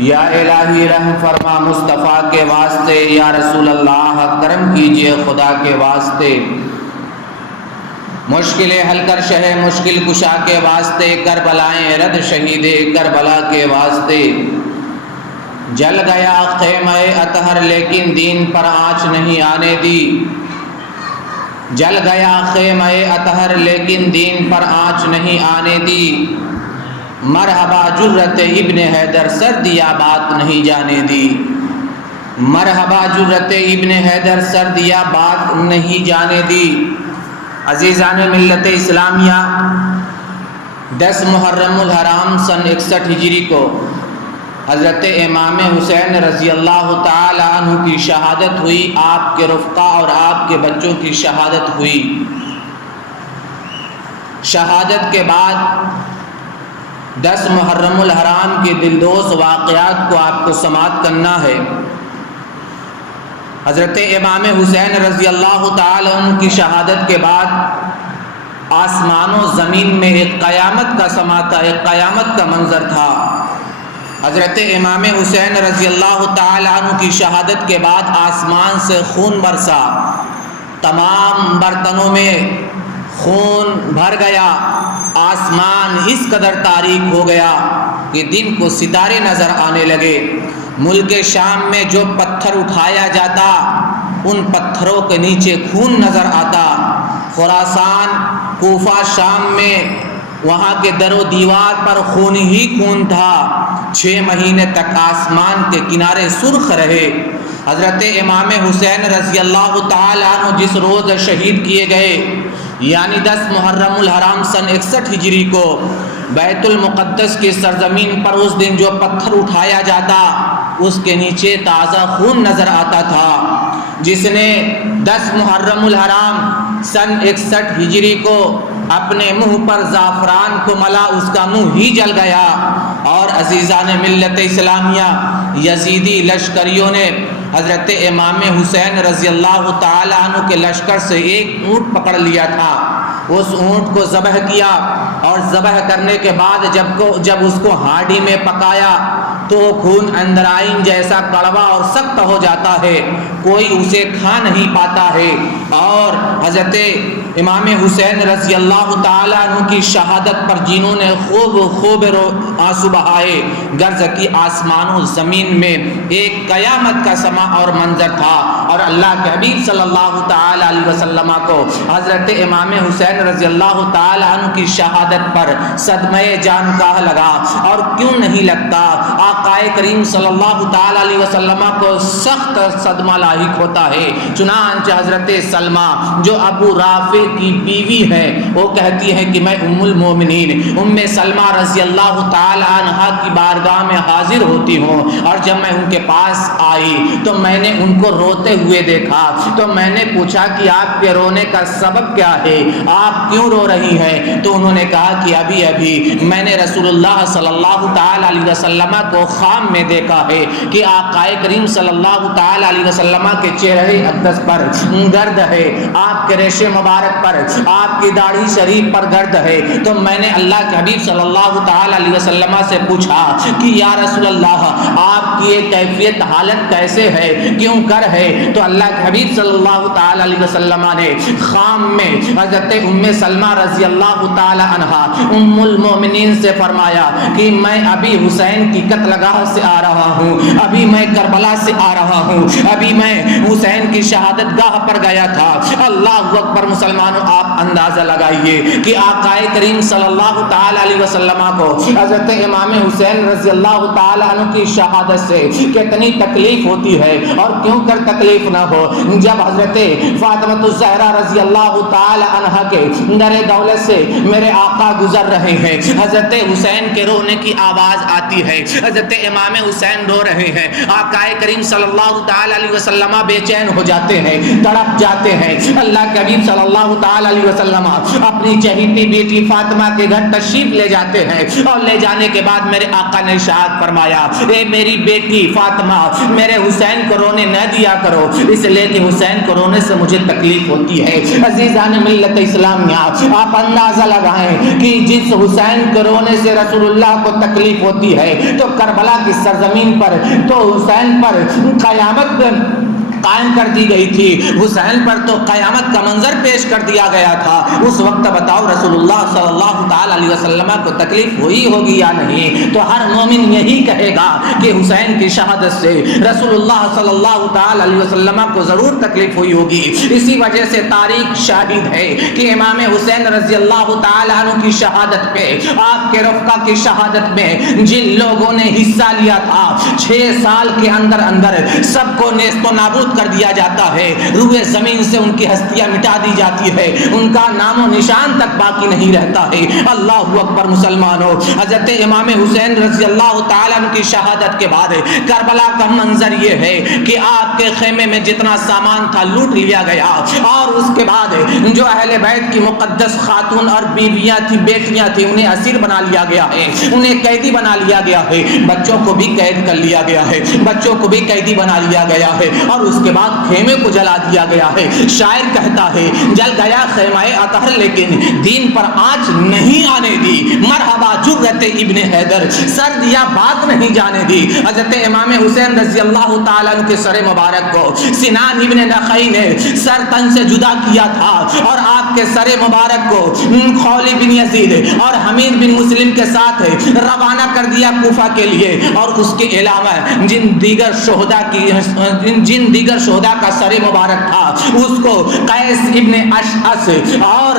یا الہی رحم فرما مصطفیٰ کے واسطے، یا رسول اللہ کرم کیجئے خدا کے واسطے، مشکلیں حل کر شہ مشکل کشا کے واسطے، کربلائیں رد شہید کربلا کے واسطے۔ جل گیا خیمہ اطہر لیکن دین پر آنچ نہیں آنے دی، جل گیا خیمہ اطہر لیکن دین پر آنچ نہیں آنے دی، مرحبا جرت ابن حیدر سردیا بات نہیں جانے دی، مرحبا جرت ابن حیدر سردیا بات نہیں جانے دی۔ عزیزان ملت اسلامیہ، 10 محرم الحرام سن 61 ہجری کو حضرت امام حسین رضی اللہ تعالی عنہ کی شہادت ہوئی، آپ کے رفقا اور آپ کے بچوں کی شہادت ہوئی۔ شہادت کے بعد 10 محرم الحرام کے دلدوز واقعات کو آپ کو سماعت کرنا ہے۔ حضرت امام حسین رضی اللہ تعالی عنہ کی شہادت کے بعد آسمان و زمین میں ایک قیامت کا سما تھا، ایک قیامت کا منظر تھا۔ حضرت امام حسین رضی اللہ تعالی عنہ کی شہادت کے بعد آسمان سے خون برسا، تمام برتنوں میں خون بھر گیا، آسمان اس قدر تاریک ہو گیا کہ دن کو ستارے نظر آنے لگے۔ ملک شام میں جو پتھر اٹھایا جاتا ان پتھروں کے نیچے خون نظر آتا۔ خراسان، کوفہ، شام میں وہاں کے در و دیوار پر خون ہی خون تھا۔ 6 مہینے تک آسمان کے کنارے سرخ رہے۔ حضرت امام حسین رضی اللہ تعالی عنہ جس روز شہید کیے گئے، یعنی 10 محرم الحرام سن 61 ہجری کو، بیت المقدس کی سرزمین پر اس دن جو پتھر اٹھایا جاتا اس کے نیچے تازہ خون نظر آتا تھا۔ جس نے 10 محرم الحرام سن 61 ہجری کو اپنے منہ پر زعفران کو ملا، اس کا منہ ہی جل گیا۔ اور عزیزان ملت اسلامیہ، یزیدی لشکریوں نے حضرت امام حسین رضی اللہ تعالی عنہ کے لشکر سے ایک اونٹ پکڑ لیا تھا۔ اس اونٹ کو ذبح کیا اور ذبح کرنے کے بعد جب اس کو ہانڈی میں پکایا تو خون اندرائن جیسا کڑوا اور سخت ہو جاتا ہے، کوئی اسے کھا نہیں پاتا ہے۔ اور حضرت امام حسین رضی اللہ تعالی عنہ کی شہادت پر جنہوں نے خوب آنسو بہائے، غرض کی آسمان و زمین میں ایک قیامت کا سما اور منظر تھا۔ اور اللہ کے حبیب صلی اللہ تعالی علیہ وسلم کو حضرت امام حسین رضی اللہ تعالی عنہ کی شہادت پر صدمہ جان کا لگا، اور کیوں نہیں لگتا؟ آقا کریم صلی اللہ تعالی علیہ وسلم کو سخت صدمہ لاحق ہوتا ہے۔ چنانچہ حضرت سلمہ جو ابو رافع کی بیوی ہے، وہ کہتی ہے کہ میں ام المومنین ام سلمہ رضی اللہ تعالی عنہا کی بارگاہ میں حاضر ہوتی ہوں، اور جب میں ان کے پاس آئی تو میں نے ان کو روتے ہوئے دیکھا، تو میں نے پوچھا کہ آپ کے رونے کا سبب کیا ہے، آپ کیوں رو رہی ہیں؟ تو انہوں نے کہا کہ ابھی میں نے رسول اللہ صلی اللہ تعالی علیہ وسلم کو خام میں دیکھا ہے کہ آقا کریم صلی اللہ تعالی علیہ وسلم کے چہرے اقدس پر گرد ہے، آپ کے ریش مبارک پر، آپ کی داڑھی شریف پر گرد ہے۔ تو میں نے اللہ کے حبیب صلی اللہ تعالی علیہ وسلم سے پوچھا کہ یا رسول اللہ، آپ کی یہ کیفیت حالت کیسے ہے، کیوں کر ہے؟ تو اللہ کے حبیب صلی اللہ تعالی علیہ وسلم نے خام میں حضرت ام سلمہ رضی اللہ تعالی عنہا ام المومنین سے فرمایا کہ میں ابھی حسین کی قتل گاہ سے آ رہا ہوں، ابھی میں کربلا سے آ رہا ہوں، ابھی میں حسین کی شہادت گاہ پر گیا تھا۔ اللہ اکبر مسلمانوں، آپ اندازہ لگائیے کہ آقا کریم صلی اللہ تعالی علیہ وسلم کو حضرت امام حسین رضی اللہ تعالی عنہ کی شہادت سے کتنی تکلیف ہوتی ہے، اور کیوں کر تکلیف نہ ہو جب حضرت فاطمہ الزہرا رضی اللہ تعالی عنہ کے در دولت سے میرے آقا گزر رہے ہیں، حضرت حسین کے رونے کی آواز آتی ہے، حضرت امام حسین رو رہے ہیں، آقا کریم صلی اللہ تعالی علیہ وسلم بے چین ہو جاتے ہیں، تڑپ جاتے جاتے ہیں. اللہ کے حبیب صلی اللہ تعالی علیہ وسلم اپنی چہیتی بیٹی فاطمہ کے گھر تشریف لے جاتے ہیں اور لے جانے کے بعد میرے آقا نے ارشاد فرمایا اے میری بیٹی فاطمہ میرے حسین کو رونے نہ دیا کرو اس لیے کہ حسین کو رونے سے مجھے تکلیف ہوتی ہے. عزیزان ملت اسلامیہ آپ اندازہ لگائیں کہ جس حسین کو رونے سے رسول اللہ کو تکلیف ہوتی ہے تو کربلا کی سرزمین پر تو حسین پر قیامت قائم کر دی گئی تھی. حسین پر تو قیامت کا منظر پیش کر دیا گیا تھا. اس وقت بتاؤ رسول اللہ صلی اللہ تعالی علیہ وسلم کو تکلیف ہوئی ہوگی یا نہیں؟ تو ہر مومن یہی کہے گا کہ حسین کی شہادت سے رسول اللہ صلی اللہ تعالی علیہ وسلم کو ضرور تکلیف ہوئی ہوگی. اسی وجہ سے تاریخ شاہد ہے کہ امام حسین رضی اللہ تعالی عنہ کی شہادت پہ آپ کے رفقا کی شہادت میں جن لوگوں نے حصہ لیا تھا 6 سال کے اندر اندر سب کو نیست و نابود کر دیا جاتا ہے. روئے زمین سے ان کی ہستیاں مٹا دی جاتی ہے. ان کا نام و نشان تک باقی نہیں رہتا ہے. اللہ اکبر مسلمانوں. حضرت امام حسین رضی اللہ تعالیٰ عنہ کی شہادت کے بعد کربلا کا منظر یہ ہے کہ آپ کے خیمے میں جتنا سامان تھا لوٹ لیا گیا اور اس کے بعد جو اہل بیت کی مقدس خاتون اور بیویاں تھیں بیٹیاں تھیں انہیں اسیر بنا لیا گیا ہے. انہیں قیدی بنا لیا گیا ہے. بچوں کو بھی قید کر لیا گیا ہے. بچوں کو بھی قیدی بنا لیا گیا ہے اور اس کے بعد خیمے کو جلا دیا گیا ہے. شاعر کہتا ہے جل گیا خیمہ اطہر لیکن دین پر آنچ نہیں آنے دی. مرحبا جرت ابن حیدر سر دیا بات نہیں جانے دی. حضرت امام حسین رضی اللہ تعالیٰ عنہ کے سر مبارک کو سنان ابن نخعی نے سر تن سے جدا کیا تھا اور آپ کے سر مبارک کو خولی بن یزید اور حمید بن مسلم کے ساتھ روانہ کر دیا کوفہ کے لیے. اور اس کے علاوہ جن دیگر شہداء کا سر مبارک تھا اس کو قیس ابن اشعث اور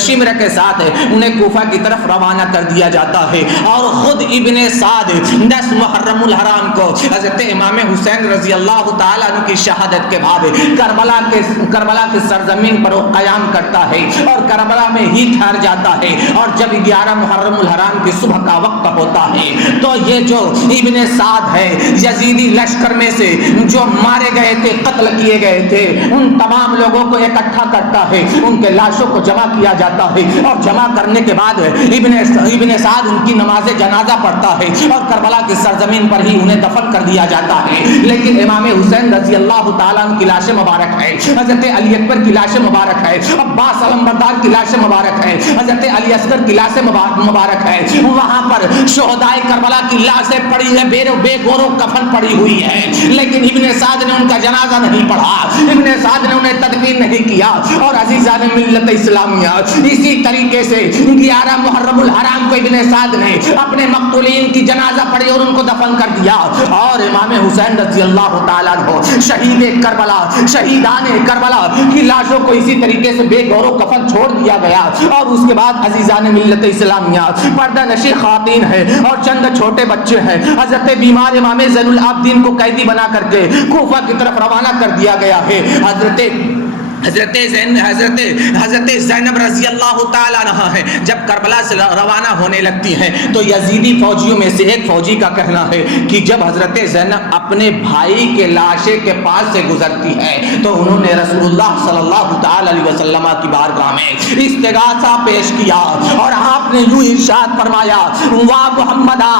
شمر کے ساتھ انہیں کوفہ کی طرف روانہ کر دیا جاتا ہے. اور خود ابن سعد 10 محرم الحرام کو حضرت امام حسین رضی اللہ تعالیٰ عنہ کی شہادت کے بعد کربلا کے سرزمین پر وہ قیام کرتا ہے اور کربلا میں ہی ٹھہر جاتا ہے. اور جب 11 محرم الحرام کی صبح کا وقت ہوتا ہے تو یہ جو ابن سعد ہے یزیدی لشکر میں سے جو مارے گئے تھے قتل کیے گئے تھے ان تمام لوگوں کو اکٹھا کرتا ہے. ان کے لاشوں کو جمع کیا جاتا ہے اور جمع کرنے کے بعد ابن سعد ان کی نماز جنازہ پڑھتا ہے اور کربلا کی سرزمین پر ہی انہیں دفن کر دیا جاتا ہے. لیکن امام حسین رضی اللہ تعالیٰ عنہ کی لاش مبارک ہے, حضرت علی اکبر کی لاش مبارک ہے, عباس علمبردار کی لاش مبارک ہے, حضرت علی اصغر کی لاش مبارک ہے. وہاں پر شہدائے کربلا کی لاشیں پڑی ہے, بے گورو کفن پڑی ہوئی ہے. لیکن ابن سعد نے ان کا جنازہ نہیں پڑھا, ابن سعد نے انہیں تدفین نہیں کیا. اور عزیزان ملت اسلامیہ اسی طریقے سے 11 محرم الحرام کو ابن سعد نے اپنے مقتولین کی جنازہ پڑھی اور ان کو دفن کر دیا. اور امام حسین رضی اللہ تعالیٰ عنہ شہید کربلا, شہیدان کربلا کی لاشوں کو اسی طریقے سے بے گور و کفن چھوڑ دیا گیا. اور اس کے بعد عزیزان ملت اسلامیہ پردہ نشی خواتین ہے اور چند چھوٹے بچے ہیں. حضرت بیمار امام زین العابدین کو قیدی بنا کر کے کوفہ کی طرف روانہ کر دیا گیا ہے. حضرت زینب رضی اللہ تعالیٰ عنہ ہے جب کربلا سے روانہ ہونے لگتی ہیں تو یزیدی فوجیوں میں سے ایک فوجی کا کہنا ہے کہ جب حضرت زینب اپنے بھائی کے لاشے کے پاس سے گزرتی ہے تو انہوں نے رسول اللہ صلی اللہ تعالیٰ علیہ وسلم کی بارگاہ میں استغاثہ پیش کیا اور آپ نے یوں ارشاد فرمایا واہ محمدہ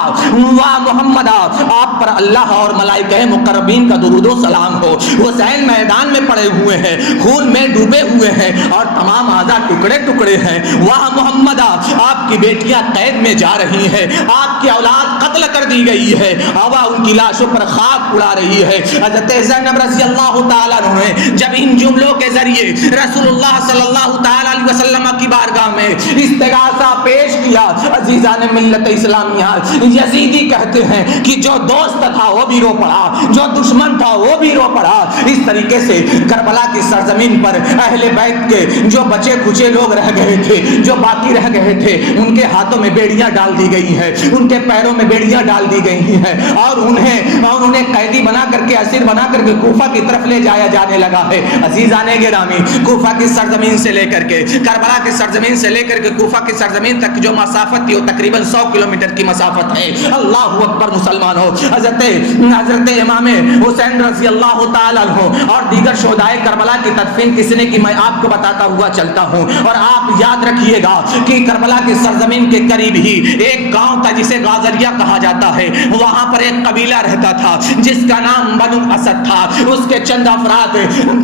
واہ محمدہ, آپ پر اللہ اور ملائکہ مقربین کا درود و سلام ہو. حسین میدان میں پڑے ہوئے ہیں, خون میں ڈوبے ہوئے ہیں اور تمام اعضاء ٹکڑے ٹکڑے ہیں. واہ محمدہ, آپ کی بیٹیاں قید میں جا رہی ہیں, آپ کی اولاد قتل کر دی گئی ہے, ہوا ان کی لاشوں پر خاک اڑا رہی ہے. حضرت زینب رضی اللہ تعالیٰ عنہ نے جب ان جملوں کے ذریعے رسول اللہ صلی اللہ تعالیٰ علیہ وسلم کی بارگاہ میں استغاثہ پیش کیا. عزیزان ملت اسلامیہ یزیدی کہتے ہیں کہ جو دوست تھا وہ بھی رو پڑا, جو دشمن تھا وہ بھی رو پڑا. اس طریقے سے کربلا کی سرزمین پر اہل بیت کے جو بچے کچے لوگ رہ گئے تھے, جو باقی رہ گئے تھے, ان کے ہاتھوں میں بیڑیاں ڈال دی گئی ہیں, ان کے پیروں میں بیڑیاں گولیاں ڈال دی گئی ہیں اور انہیں قیدی بنا کر کے اسیر بنا کر کے کوفہ کی طرف لے جایا جانے لگا ہے۔ عزیزان گرامی، کوفہ کی سرزمین سے لے کر کے کربلا کی سرزمین سے لے کر کے کوفہ کی سرزمین تک جو مسافت تھی وہ تقریباً 100 کلومیٹر کی مسافت ہے۔ اللہ اکبر مسلمانوں، حضرت امام حسین رضی اللہ تعالیٰ عنہ اور دیگر شہدائے کربلا کی تدفین کس نے کی میں آپ کو بتاتا ہوا چلتا ہوں۔ اور آپ یاد رکھیے گا کہ کربلا کی سرزمین کے قریب ہی ایک گاؤں تھا جسے غازریہ کہا جاتا ہے، وہاں پر ایک قبیلہ رہتا تھا جس کا نام بنو اسد تھا۔ اس کے چند افراد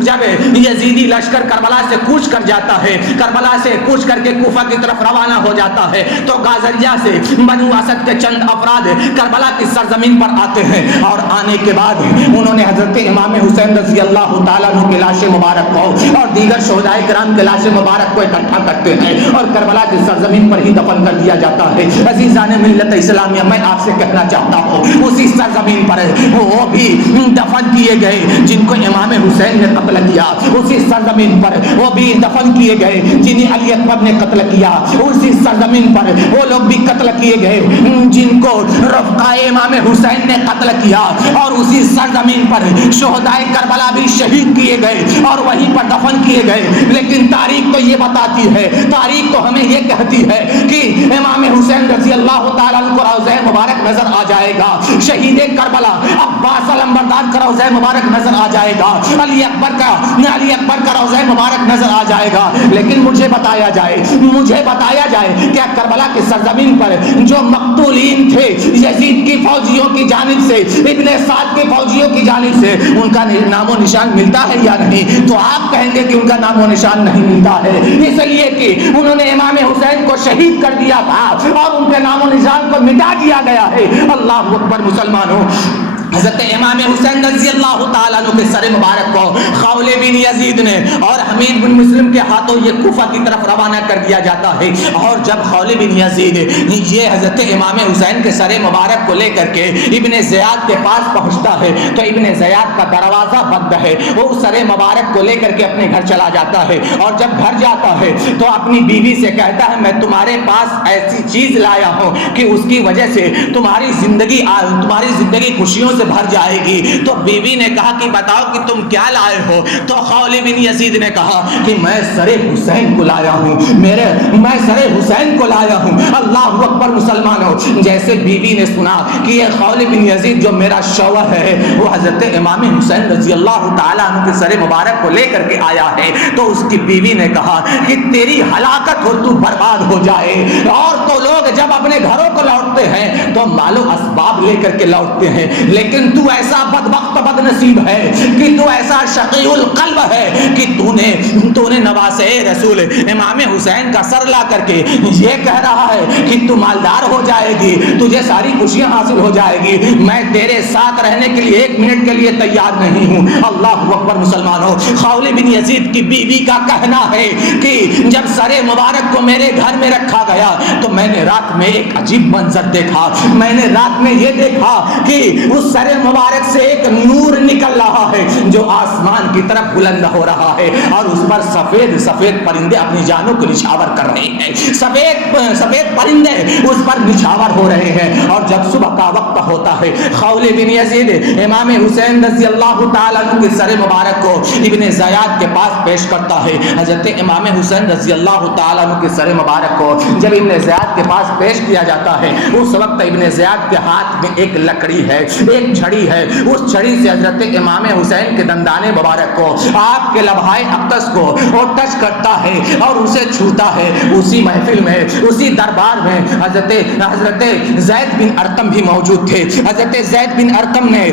جب یزیدی لشکر کربلا سے کوچ کر جاتا ہے، کربلا سے کوچ کر کے کوفہ کی طرف روانہ ہو جاتا ہے، تو غازریہ سے بنو اسد کے چند افراد کربلا کی سرزمین پر آتے ہیں اور آنے کے بعد انہوں نے حضرت امام حسین رضی اللہ تعالیٰ عنہ کی لاش مبارک کو اور دیگر شہدائے کرام کے لاش مبارک کو اکٹھا کرتے ہیں اور کربلا کی سرزمین پر ہی دفن کر دیا جاتا ہے۔ عزیزان ملت اسلامیہ، میں آپ سے کہنا چاہتا ہوں اسی سرزمین پر وہ بھی دفن کیے گئے جن کو امام حسین نے قتل کیا، اسی سرزمین پر وہ بھی دفن کیے گئے جنہیں علی اکبر نے قتل کیا، اسی سرزمین پر وہ لوگ بھی قتل کیے گئے جن کو رفقائے امام حسین نے قتل کیا، اور اسی سرزمین پر شہدائے کربلا بھی شہید کیے گئے اور وہیں پر دفن کیے گئے۔ لیکن تاریخ تو یہ بتاتی ہے، تاریخ تو ہمیں یہ کہتی ہے کہ امام حسین رضی اللہ تعالیٰ عنہ کو روضہ مبارک نظر آ جائے گا، شہید کربلا عباس علمبردار کا روضہ مبارک نظر آ جائے گا، علی اکبر کا روضہ مبارک نظر آ جائے گا۔ لیکن مجھے بتایا جائے کیا کربلا کی سرزمین پر جو مقتولین تھے یزید کی فوجیوں کی جانب سے، ابن سعد کے فوجیوں کی جانب سے، ان کا نام و نشان ملتا ہے یا نہیں؟ تو آپ کہیں گے کہ ان کا نام و نشان نہیں ملتا ہے، اس لیے کہ انہوں نے امام حسین کو شہید کر دیا تھا اور ان کے نام و نشان کو مٹا دیا گیا ہے۔ اللہ اکبر مسلمانوں، حضرت امام حسین رضی اللہ تعالیٰ عنہ کے سر مبارک کو خولِ بن یزید نے اور حمید بن مسلم کے ہاتھوں یہ کوفہ کی طرف روانہ کر دیا جاتا ہے۔ اور جب خولِ بن یزید یہ حضرت امام حسین کے سر مبارک کو لے کر کے ابن زیاد کے پاس پہنچتا ہے تو ابن زیاد کا دروازہ بند ہے، وہ سر مبارک کو لے کر کے اپنے گھر چلا جاتا ہے، اور جب گھر جاتا ہے تو اپنی بیوی سے کہتا ہے میں تمہارے پاس ایسی چیز لایا ہوں کہ اس کی وجہ سے تمہاری زندگی خوشیوں سے بھر جائے گی۔ تو بیوی نے کہا کہ بتاؤ کہ تم کیا لائے ہو؟ تو خولِ بن یزید نے کہا کہ میں سر حسین کو لایا ہوں، میں سر حسین کو لایا ہوں۔ اللہ اکبر مسلمانوں، جیسے بیوی نے سنا کہ یہ خولِ بن یزید جو میرا شوہر ہے وہ حضرت امام حسین رضی اللہ تعالیٰ عنہ کے سر مبارک کو لے کر کے آیا ہے، تو اس کی بیوی نے کہا کہ تیری ہلاکت ہو، تو برباد ہو جائے۔ اور تو لوگ جب اپنے گھروں کو لوٹتے ہیں تو مال و اسباب لے کر کے لوٹتے ہیں، لیکن تو ایسا بدبخت بد نصیب ہے کہ تو ایسا شقی القلب ہے کہ تو نے نواسے رسول امام حسین کا سر لا کر کے یہ کہہ رہا ہے کہ تو مالدار ہو جائے گی، تجھے ساری خوشیاں حاصل ہو جائے گی، میں تیرے ساتھ رہنے کے لیے 1 منٹ کے لیے تیار نہیں ہوں۔ اللہ اکبر مسلمانوں، خولِ بن یزید کی بیوی کا کہنا ہے کہ جب سر مبارک کو میرے گھر میں رکھا گیا تو میں نے رات میں ایک عجیب منظر دیکھا، میں نے رات میں یہ دیکھا کہ اس سر مبارک سے ایک نور نکل رہا ہے جو آسمان کی طرف بلند ہو رہا ہے، اور اس پر سفید سفید پرندے اپنی جانوں کو نچھاور کر رہے ہیں، سفید پرندے اس پر نچھاور ہو رہے ہیں۔ اور جب صبح کا وقت ہوتا ہے خولِ بن یزید امام حسین رضی اللہ تعالیٰ عنہ کے سر مبارک کو ابن زیاد کے پاس پیش کرتا ہے۔ حضرت امام حسین رضی اللہ تعالیٰ عنہ کے سر مبارک کو جب ابن زیاد کے پاس پیش کیا جاتا ہے اس وقت ابن زیاد کے ہاتھ میں ایک لکڑی ہے، ایک چھڑی ہے، اس چھڑی سے حضرت امام حسین کے دندانے مبارک کو، آپ کے لبہائے اقدس کو وہ ٹچ کرتا ہے اور اسے چھوتا ہے۔ اسی محفل میں، اسی دربار میں حضرت زید بن ارقم بھی موجود تھے۔ حضرت زید بن ارقم نے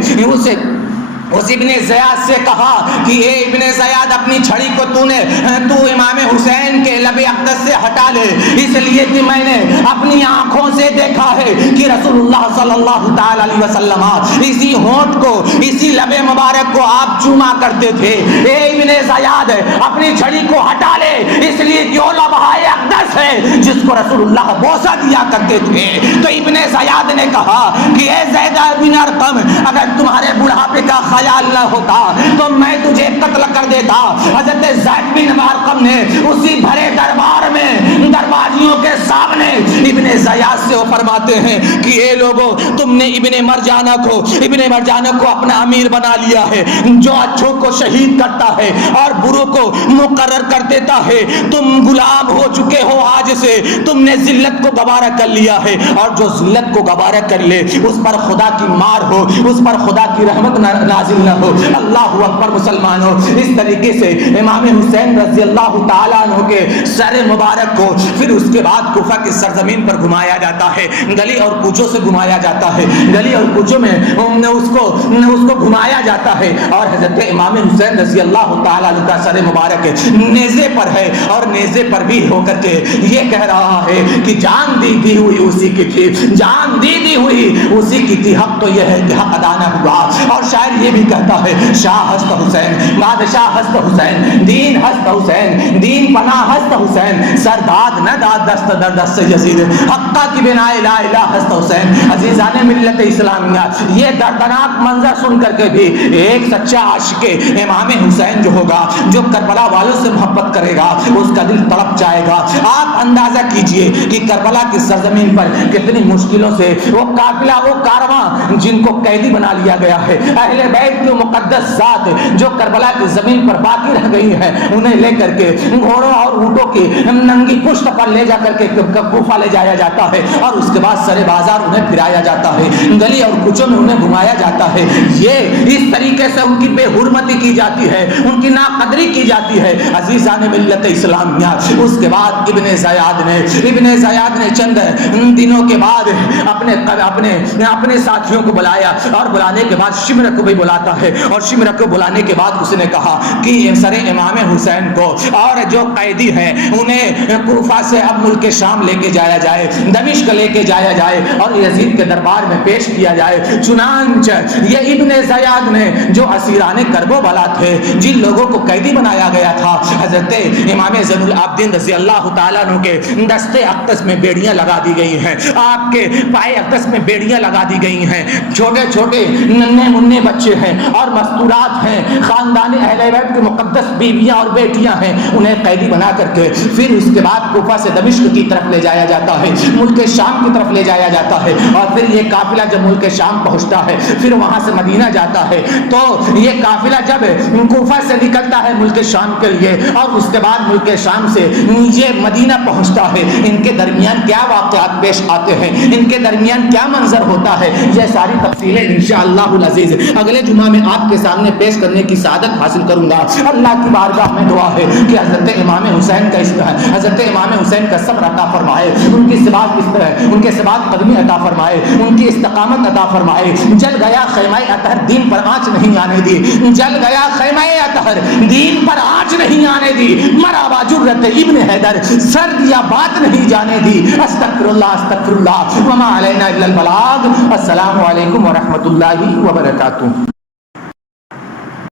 اس ابن زیاد سے کہا کہ اے ابن زیاد، اپنی چھڑی کو تو امام حسین کے لب اقدس سے ہٹا لے، اس لیے کہ میں نے اپنی آنکھوں سے دیکھا ہے کہ رسول اللہ صلی اللہ تعالی علیہ وسلم اسی ہونٹ کو، اسی لب مبارک کو آپ چوما کرتے تھے۔ اے ابن زیاد، اپنی چھڑی کو ہٹا لے، اس لیے کہ وہ لبہائے اقدس ہے جس کو رسول اللہ بوسہ دیا کرتے تھے۔ تو ابن زیاد نے کہا کہ اے زید بن ارقم، اگر تمہارے بڑھاپے کا خیال نہ ہوتا تو میں تجھے قتل کر دیتا۔ حضرت زید بن ارقم نے اسی بھرے دربار میں درباریوں کے سامنے ابن زیاد سے وہ فرماتے ہیں کہ اے لوگوں، تم نے ابن مرجانہ کو اپنا امیر بنا لیا ہے، جو اچھوں کو شہید کرتا ہے اور بروں کو مقرر کر دیتا ہے۔ تم غلام ہو چکے ہو، آج سے تم نے ذلت کو گوارا کر لیا ہے، اور جو ذلت کو گوارا کر لے اس پر خدا کی مار ہو، اس پر خدا کی رحمت نازل نہ ہو۔ اللہ اکبر مسلمانوں، اس طریقے سے امام حسین رضی اللہ تعالیٰ عنہ کے سر مبارک کو پھر اس کے بعد کوفہ کی سرزمین پر گھمایا جاتا ہے، گلی اور کوچوں سے گھمایا جاتا ہے، گلی اور کوچوں میں اس کو گھمایا جاتا ہے، اور حضرت امام حسین رضی اللہ تعالیٰ عنہ کا سر مبارک نیزے پر ہے، اور نیزے پر بھی ہو کر کے یہ کہہ رہا ہے کہ جان دی ہوئی اسی کی تھی، جان دی ہوئی اسی کی تھی، حق تو یہ ہے کہ حق ادا نہ ہوا۔ اور شاعر یہ بھی کہتا ہے، شاہ ہست حسین، بادشاہ ہست حسین، دین ہست حسین، دین پناہ ہست حسین، سرداد نہ داد دست در دست یزید، حقہ کی بنا لا الہ ہست حسین۔ عزیزان ملت اسلامیہ، یہ دردناک منظر سن کر کے بھی ایک سچا عاشق امام حسین جو ہوگا، جو کربلا والوں سے محبت کرے گا، اس کا دل تڑپ جائے گا۔ آپ اندازہ کیجئے کہ کربلا کی سرزمین پر کتنی مشکلوں سے وہ قافلہ، وہ کارواں جن کو قیدی بنا لیا گیا ہے، اہل بیت کی مقدس ذات جو کربلا کی زمین پر باقی رہ گئی ہے، انہیں لے کر کے گھوڑوں اور اونٹوں کی ننگی پشت پر لے جا کر کے کوفہ لے جایا جاتا ہے، اور اس کے بعد سرے بازار انہیں پھرایا جاتا ہے، گلی اور کوچوں میں انہیں گھمایا جاتا ہے۔ یہ اس طریقے سے ان کی بے حرمتی کی جاتی ہے، ان کی ناقدری کی جاتی ہے۔ عزیزان ملت اسلامیہ، اس کے بعد ابن زیاد نے چند دنوں کے بعد اپنے ساتھیوں کو بلایا، اور بلانے کے بعد شمر کو بھی بلاتا ہے، اور شمر کو بلانے کے بعد اس نے کہا کہ سر امام حسین کو اور جو قیدی ہیں انہیں کوفہ سے اب ملک شام لے کے جایا جائے، دمشق لے کے جایا جائے، اور یزید کے دربار میں پیش کیا جائے۔ چنانچہ یہ ابن زیاد نے جو اسیران کرب و بلا تھے، جن لوگوں کو قیدی بنایا گیا تھا، حضرت امام زین العابدین رضی اللہ تعالیٰ عنہ کے دستے اقدس میں بیڑیاں لگا دی گئی ہیں، آپ کے پائے اقدس میں بیڑیاں لگا دی گئی ہیں، چھوٹے چھوٹے ننھے منھے بچے ہیں اور مستورات ہیں، خاندان اہل بیت کی مقدس بیویاں اور بیٹیاں ہیں، انہیں قیدی بنا کر کے پھر اس کے بعد کوفہ سے دمشق کی طرف لے جایا جاتا ہے، ملک شام کی طرف لے جایا جاتا ہے، اور پھر یہ قافلہ جب ملک شام پہنچتا ہے، پھر وہاں سے مدینہ جاتا ہے، تو یہ قافلہ جب کوفہ سے نکلتا ہے ملک شام کے لیے، اور اس کے بعد ملک شام سے یہ مدینہ پہنچتا ہے، ان کے درمیان کیا واقعات پیش آتے ہیں، ان کے درمیان کیا منظر ہوتا ہے، یہ ساری تفصیلیں انشاءاللہ العزیز اگلے جمعہ میں آپ کے سامنے پیش کرنے کی سعادت حاصل کروں گا۔ اللہ کی بارگاہ میں دعا ہے کہ حضرت امام حسین کا صبر عطا فرمائے، ان کی ثبات قدمی عطا فرمائے، ان کی استقامت عطا فرمائے۔ جل گیا خیمہ اطہر، دین پر آنچ نہیں آنے دی، جل گیا خیمہ اطہر، دین پر آنچ نہیں آنے دی، مرا با جرت ابن حیدر، سر دیا بات نہیں جانے دی۔ استغفر اللہ وما علینا الا البلاغ۔ السلام علیکم ورحمۃ اللہ وبرکاتہ۔